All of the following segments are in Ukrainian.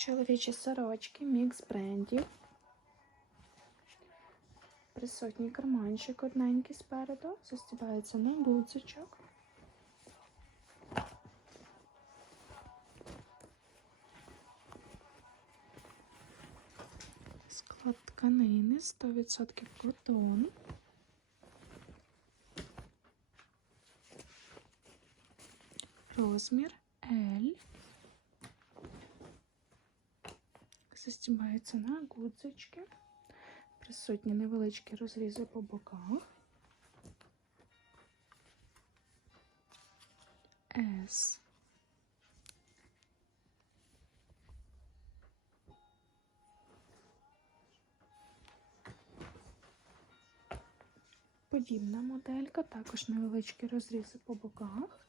Чоловічі сорочки, мікс брендів. Присутній карманчик одненький спереду, застібається на гудзичок. Склад тканини 100% котон. Розмір L. Застібається на гудзички. Присутні невеличкі розрізи по боках. S. Подібна моделька, також невеличкі розрізи по боках.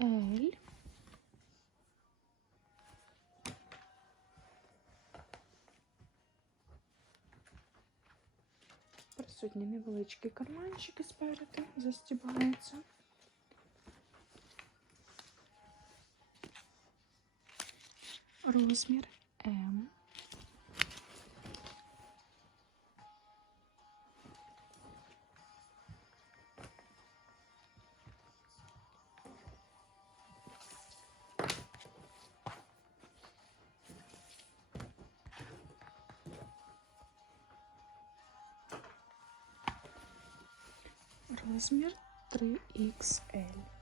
L. Присутні невеличкі карманчики спереду, застібаються. Розмір М. Розмір 3XL.